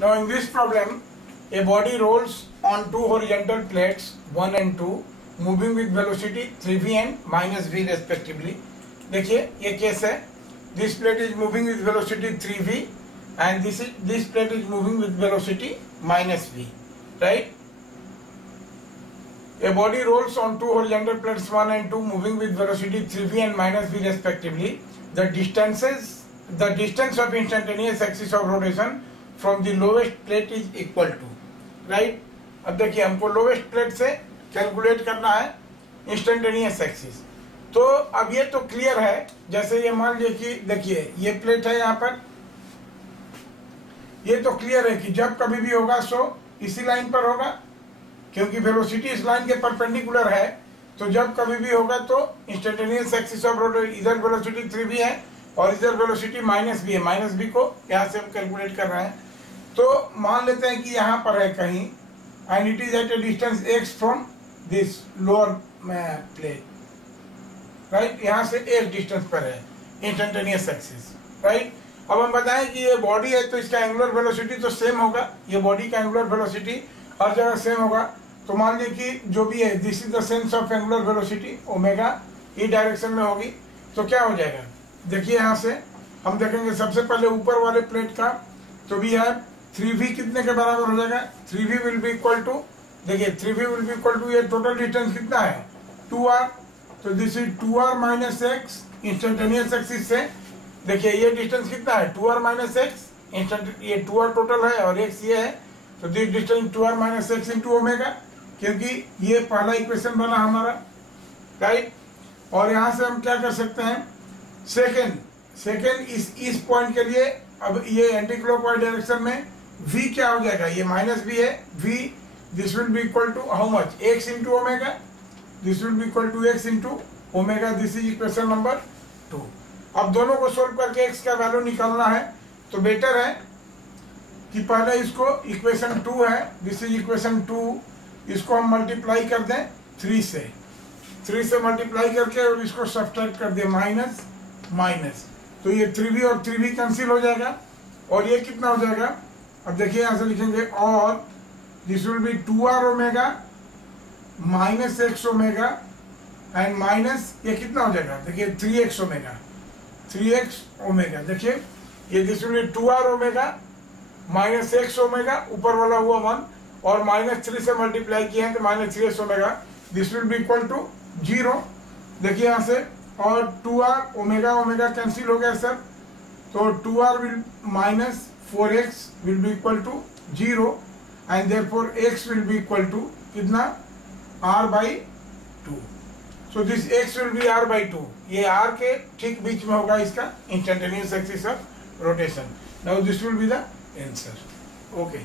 Now in this problem, a body rolls on two horizontal plates 1 and 2 moving with velocity 3v and minus v respectively. देखिए ये case है, this plate is moving with velocity 3v and this plate is moving with velocity minus v, right? A body rolls on two horizontal plates 1 and 2 moving with velocity 3v and minus v respectively. The distance of instantaneous axis of rotation from the lowest plate is equal to, right? अब देखिए हमको lowest plate से calculate करना है instantaneous axis. तो अब ये तो क्लियर है, जैसे ये मान लीजिए कि देखिए ये प्लेट है यहाँ पर, ये तो क्लियर है कि जब कभी भी होगा सो इसी लाइन पर होगा, क्योंकि वेलोसिटी इस लाइन के परपेंडिकुलर है। तो जब कभी भी होगा तो इंस्टेंटेनियस एक्सिस ऑफ रोटेशन, इधर वेलोसिटी 3v है और इधर वेलोसिटी माइनस v है। माइनस v को यहाँ से हम कैलकुलेट कर रहे हैं। तो मान लेते हैं कि यहाँ पर है कहीं and it is at a distance x from this lower plate, right? यहाँ से x डिस्टेंस पर है इंस्टेंटेनियस एक्सिस, राइट? अब हम बताएं कि ये बॉडी है तो इसका एंगुलर वेलोसिटी तो सेम होगा, ये बॉडी का एंगुलर वेलोसिटी हर जगह सेम होगा। तो मान लीजिए कि जो भी है this is the sense of angular velocity, omega E direction में होगी। तो क्या हो जाएगा, देखिए यहाँ से हम देखेंगे सबसे पहले ऊपर वाले प्लेट का, तो भी है 3v कितने के बराबर हो जाएगा, 3v will be equal to, देखिए 3v will be equal to, ये टोटल डिस्टेंस कितना है 2r, तो this is 2r minus x instantaneous axis से। देखिए ये डिस्टेंस कितना है 2r माइनस एक्स, ये 2r टोटल है और x ये है, तो this distance 2r minus x into omega, क्योंकि ये पहला इक्वेशन बना हमारा, राइट? और यहाँ से हम क्या कर सकते हैं, सेकेंड इस पॉइंट के लिए अब ये एंटी क्लॉकवाइज डायरेक्शन में v क्या हो जाएगा, ये माइनस v है, v this will be equal to how much, x into omega, this will be equal to x into omega. This is equation number 2। अब दोनों को सोल्व करके x का वैल्यू निकालना है, तो बेटर है कि पहले इसको इक्वेशन 2 है, दिस इज इक्वेशन 2, इसको हम मल्टीप्लाई कर दें 3 से मल्टीप्लाई करके और इसको सब्ट्रैक्ट कर दें माइनस माइनस, तो ये 3v और 3v कैंसिल हो जाएगा और ये कितना हो जाएगा। अब देखिए यहाँ से लिखेंगे और this will B 2r omega minus x omega and minus ये कितना हो जाएगा, देखिए 3x ओमेगा। देखिए ये this will B 2r omega minus x omega, ऊपर वाला हुआ 1 और माइनस 3 से मल्टीप्लाई किया है तो minus 3x omega, this will be equal to 0। देखिए यहाँ से और 2r ओमेगा ओमेगा कैंसिल हो गया सर, तो 2r will minus 4x will be equal to 0 and therefore x will be equal to कितना r/2। So this x will be r/2, ये r के ठीक बीच में होगा इसका instantaneous axis of rotation. Now this will be the answer. Okay.